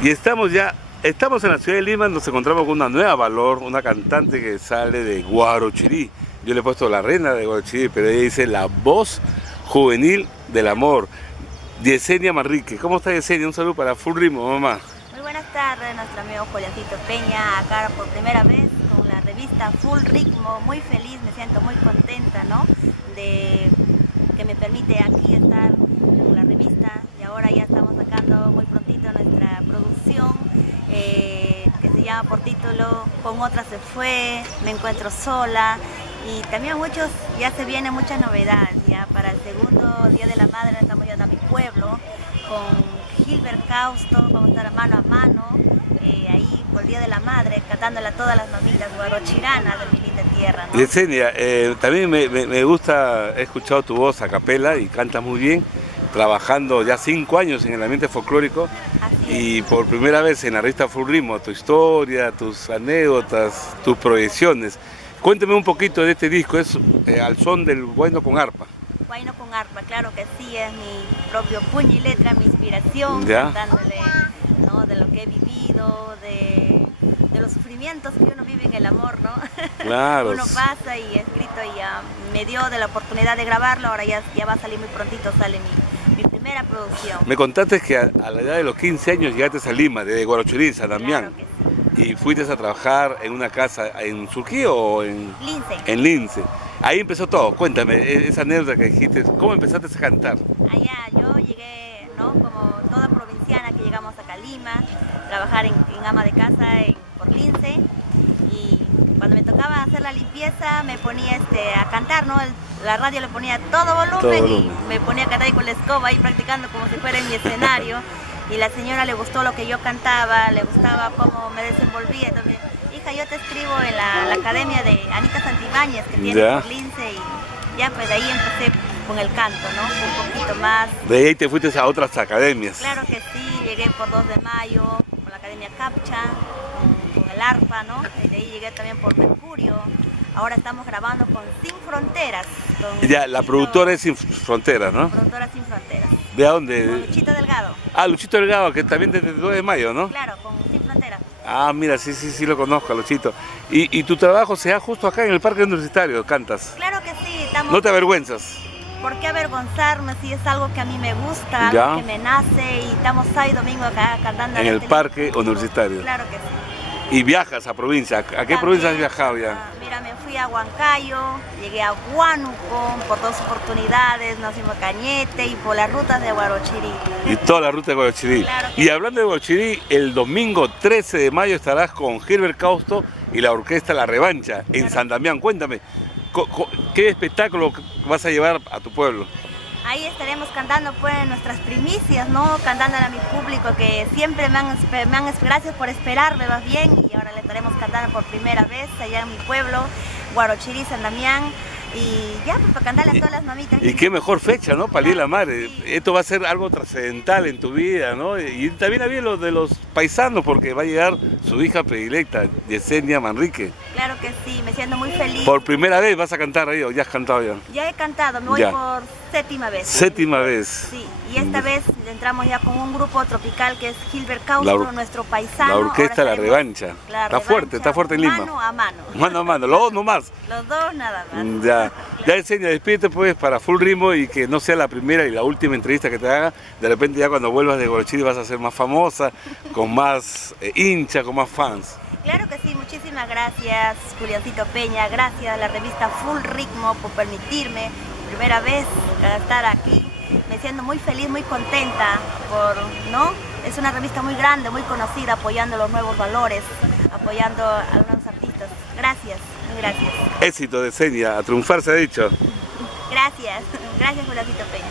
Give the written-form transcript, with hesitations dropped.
Y estamos en la ciudad de Lima, nos encontramos con una nueva Valor, una cantante que sale de Guarochirí. Yo le he puesto la reina de Guarochirí, pero ella dice la voz juvenil del amor. Yesenia Manrique. ¿Cómo está Yesenia? Un saludo para Full Ritmo, mamá. Muy buenas tardes, nuestro amigo Juliancito Peña, acá por primera vez con la revista Full Ritmo. Muy feliz, me siento muy contenta, ¿no? De que me permite aquí estar con la revista, y ahora ya estamos sacando muy prontito nuestra producción que se llama por título Con otra se fue, me encuentro sola. Y también ya se vienen muchas novedades. Ya para el segundo Día de la Madre estamos yendo a mi pueblo con Gilbert Causto, vamos a estar mano a mano ahí por el Día de la Madre, cantándole a todas las mamitas guarochiranas de mi linda tierra, ¿no? Yesenia, también me gusta, he escuchado tu voz a capela y cantas muy bien, trabajando ya 5 años en el ambiente folclórico. Y por primera vez en la revista Full Ritmo, tu historia, tus anécdotas, tus proyecciones. Cuéntame un poquito de este disco, es al son del Huayno con Arpa. Huayno con Arpa, claro que sí, es mi propio puño y letra, mi inspiración, dándole, ¿no?, de lo que he vivido, de los sufrimientos que uno vive en el amor, ¿no? Claro. Uno pasa y he escrito y ya me dio de la oportunidad de grabarlo, ahora ya va a salir muy prontito, sale mi primera producción. Me contaste que a la edad de los 15 años llegaste a Lima, de Guarochirí, San Damián. Claro que sí. Y fuiste a trabajar en una casa en Surquí o en Lince. En Lince. Ahí empezó todo. Cuéntame esa anécdota que dijiste. ¿Cómo empezaste a cantar? Allá yo llegué, ¿no?, como toda provinciana que llegamos acá a Lima, trabajar en ama de casa por Lince. Y cuando me tocaba hacer la limpieza me ponía a cantar, ¿no? La radio le ponía a todo volumen y me ponía a cantar ahí con la escoba ahí practicando como si fuera en mi escenario. Y la señora le gustó lo que yo cantaba, le gustaba cómo me desenvolvía. Entonces, hija, yo te escribo en la academia de Anita Santibáñez que tiene por Lince, y ya pues de ahí empecé con el canto, ¿no? Un poquito más. De ahí te fuiste a otras academias. Claro que sí, llegué por 2 de Mayo, con la Academia Capcha, con el arpa, ¿no? Y de ahí llegué también por Mercurio. Ahora estamos grabando con Sin Fronteras. Ya, la productora es Sin Fronteras, ¿no? Productora Sin Fronteras. ¿De dónde? Con Luchito Delgado. Ah, Luchito Delgado, que también desde el 2 de mayo, ¿no? Claro, con Sin Fronteras. Ah, mira, sí lo conozco, a Luchito. ¿Y tu trabajo se da justo acá en el Parque Universitario, cantas? Claro que sí. Estamos... ¿No te avergüenzas? ¿Por qué avergonzarme si es algo que a mí me gusta, algo que me nace, y estamos sábado y domingo acá cantando? En el Parque Universitario. Claro que sí. ¿Y viajas a provincia? ¿A qué provincia has viajado ya? Mira, me fui a Huancayo, llegué a Huánuco por 2 oportunidades, nos fuimos a Cañete y por las rutas de Guarochirí. Y toda la ruta de Guarochirí. Claro y hablando de Guarochirí, el domingo 13 de mayo estarás con Gilbert Causto y la orquesta La Revancha en San Damián. Cuéntame, ¿qué espectáculo vas a llevar a tu pueblo? Ahí estaremos cantando pues nuestras primicias, ¿no? Cantándole a mi público que siempre gracias por esperarme, más bien, y ahora le estaremos cantando por primera vez allá en mi pueblo, Guarochirí, San Damián, y ya pues para cantarle a todas las mamitas. Y qué mejor fecha, ¿no? Para el Día de la Madre. Sí. Esto va a ser algo trascendental en tu vida, ¿no? Y también había lo de los paisanos, porque va a llegar su hija predilecta, Yesenia Manrique. Claro que sí, me siento muy feliz. ¿Por primera vez vas a cantar ahí o ya has cantado ya? Ya he cantado, me voy por 7ª vez. 7ª vez. Sí, y esta vez entramos ya con un grupo tropical que es Gilbert Causto, nuestro paisano. La orquesta La Revancha. Está fuerte en Lima. Mano a mano. Mano a mano, los dos nomás. Los dos nada más. Ya Yesenia, despídete pues para Full Ritmo y que no sea la primera y la última entrevista que te haga. De repente ya cuando vuelvas de Guarochirí vas a ser más famosa, con más hincha, con más fans. Claro que sí, muchísimas gracias Juliancito Peña, gracias a la revista Full Ritmo por permitirme primera vez estar aquí. Me siento muy feliz, muy contenta ¿no? Es una revista muy grande, muy conocida, apoyando los nuevos valores, apoyando a los artistas. Gracias, muy gracias. Éxito de Yesenia, a triunfar se ha dicho. Gracias Juliancito Peña.